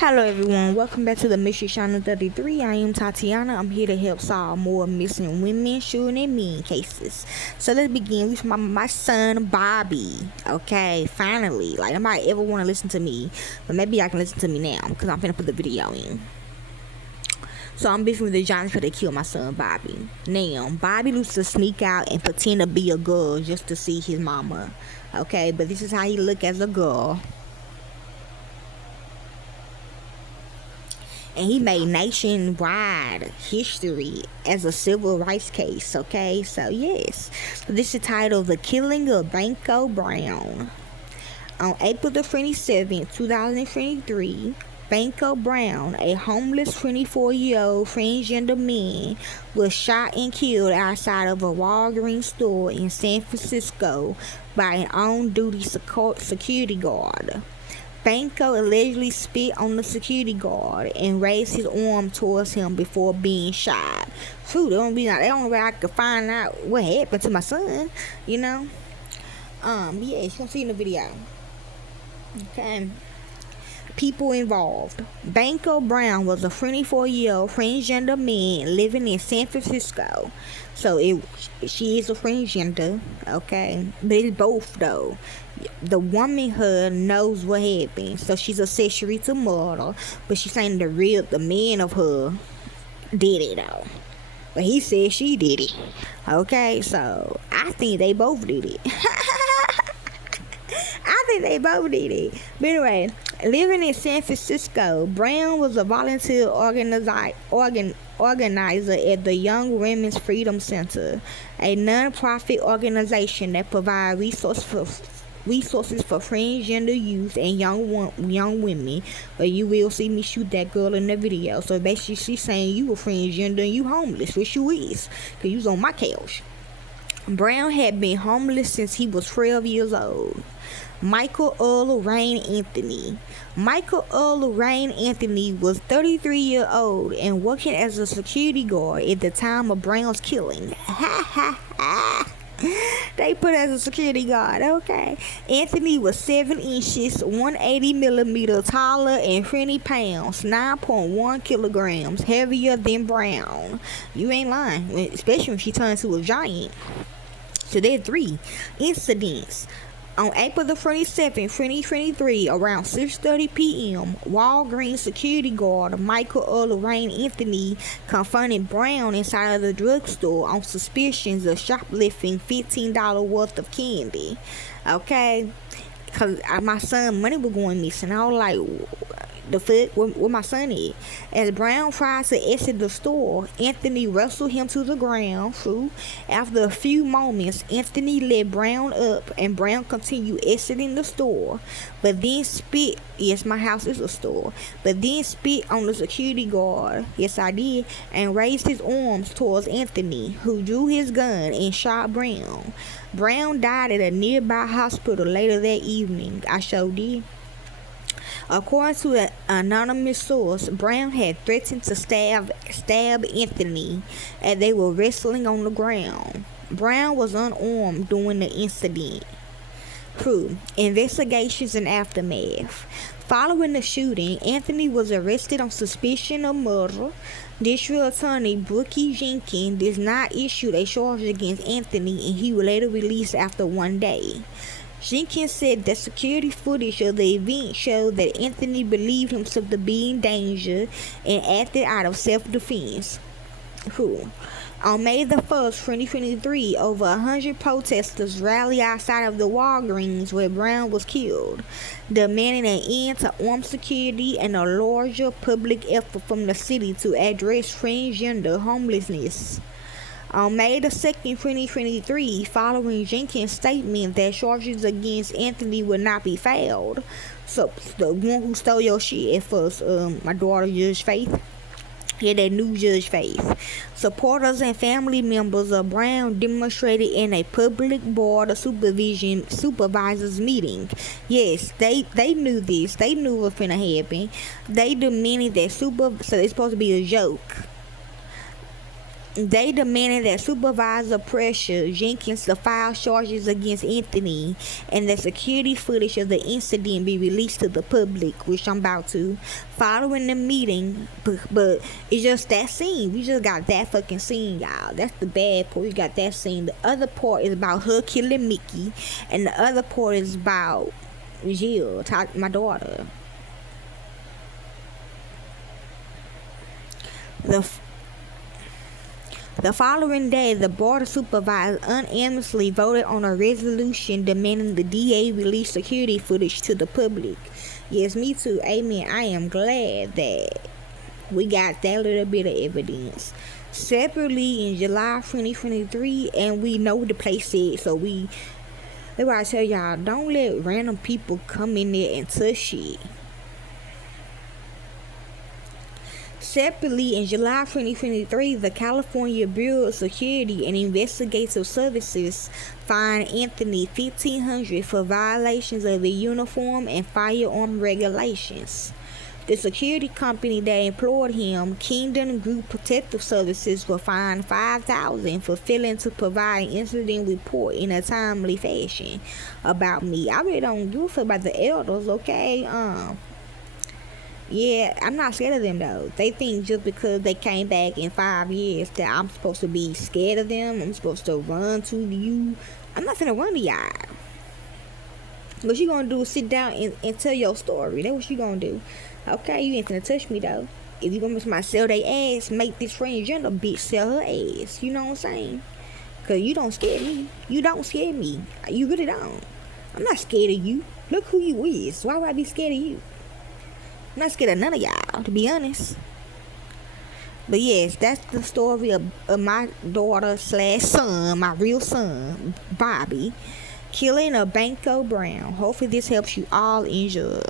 Hello everyone, welcome back to the Mystery Channel 33. I am Tatiana. I'm here to help solve more missing women, shooting, and men cases. So let's begin with my son Bobby. Okay, finally. Like, nobody ever want to listen to me, but maybe I can listen to me now because I'm finna put the video in. So I'm beefing with the Giants because they killed my son Bobby. Now, Bobby used to sneak out and pretend to be a girl just to see his mama. Okay, but this is how he look as a girl. And he made nationwide history as a civil rights case, okay? So, yes. So this is titled The Killing of Banko Brown. On April the 27th, 2023, Banko Brown, a homeless 24-year-old transgender man, was shot and killed outside of a Walgreens store in San Francisco by an on-duty security guard. Banko allegedly spit on the security guard and raised his arm towards him before being shot. Phew, the only way I could find out what happened to my son, you know. Yeah, you're gonna see in the video. Okay. People involved. Banko Brown was a 24-year-old transgender man living in San Francisco. So she is a transgender, okay? But it's both though. The womanhood knows what happened, so she's accessory to murder. But she's saying the man of her did it though. But he said she did it. Okay, so I think they both did it. I think they both did it. But anyway, living in San Francisco, Brown was a volunteer organizer at the Young Women's Freedom Center, a non-profit organization that provides resources for transgender youth and young women. But you will see me shoot that girl in the video. So basically, she's saying you a transgender and you homeless, which you is, because you was on my couch. Brown had been homeless since he was 12 years old. Michael Earl Lorraine Anthony. Michael Earl Lorraine Anthony was 33 years old and working as a security guard at the time of Brown's killing. They put as a security guard, okay. Anthony was 7 inches, 180 millimeters taller and 20 pounds, 9.1 kilograms heavier than Brown. You ain't lying, especially when she turned into a giant. So there are 3 incidents. On April the 27th, 2023, around 6:30 p.m., Walgreens security guard Michael Lorraine Anthony confronted Brown inside of the drugstore on suspicions of shoplifting $15 worth of candy. Okay? Because my son's money was going missing. I was like, the fuck, where my son is? As Brown tried to exit the store, Anthony wrestled him to the ground. After a few moments, Anthony let Brown up and Brown continued exiting the store, but then spit. Yes, my house is a store. But then spit on the security guard. Yes, I did. And raised his arms towards Anthony, who drew his gun and shot Brown. Brown died at a nearby hospital later that evening. I sure did. According to an anonymous source, Brown had threatened to stab Anthony as they were wrestling on the ground. Brown was unarmed during the incident. Investigations and aftermath. Following the shooting, Anthony was arrested on suspicion of murder. District Attorney Brookie Jenkins did not issue a charge against Anthony, and he was later released after 1 day. Jenkins said that security footage of the event showed that Anthony believed himself to be in danger and acted out of self-defense. On May the 1st, 2023, over 100 protesters rallied outside of the Walgreens where Brown was killed, demanding an end to armed security and a larger public effort from the city to address transgender homelessness. On May the 2nd, 2023, following Jenkins' statement that charges against Anthony would not be filed, so the one who stole your shit at first, my daughter, Judge Faith, that new Judge Faith, supporters and family members of Brown demonstrated in a public board of supervisors meeting. Yes, they knew this. They knew what was finna happen. They demanded that so it's supposed to be a joke. They demanded that Supervisor Pressure Jenkins to file charges against Anthony and that security footage of the incident be released to the public, which I'm about to. Following the meeting, but it's just that scene. We just got that fucking scene, y'all. That's the bad part. We got that scene. The other part is about her killing Mickey, and the other part is about Jill, my daughter. The following day, the Board of Supervisors unanimously voted on a resolution demanding the DA release security footage to the public. Yes, me too. Amen. I am glad that we got that little bit of evidence. Separately, in July 2023, and we know the place is, so that's why I tell y'all, don't let random people come in there and touch shit. Separately, in July 2023, the California Bureau of Security and Investigative Services fined Anthony $1,500 for violations of the uniform and firearm regulations. The security company that employed him, Kingdom Group Protective Services, was fined $5,000 for failing to provide an incident report in a timely fashion about me. I really don't give a fuck about the elders, okay? Yeah, I'm not scared of them though. They think just because they came back in 5 years that I'm supposed to be scared of them. I'm supposed to run to you. I'm not finna run to y'all. What you gonna do is sit down and tell your story. That's what you gonna do. Okay, you ain't finna touch me though. If you want me to sell they ass, make this transgender bitch sell her ass. You know what I'm saying? Cause you don't scare me. You don't scare me. You really don't. I'm not scared of you. Look who you is. Why would I be scared of you? I'm not scared of none of y'all, to be honest. But yes, that's the story of my daughter / son, my real son, Bobby, killing a Banko Brown. Hopefully this helps you all enjoy.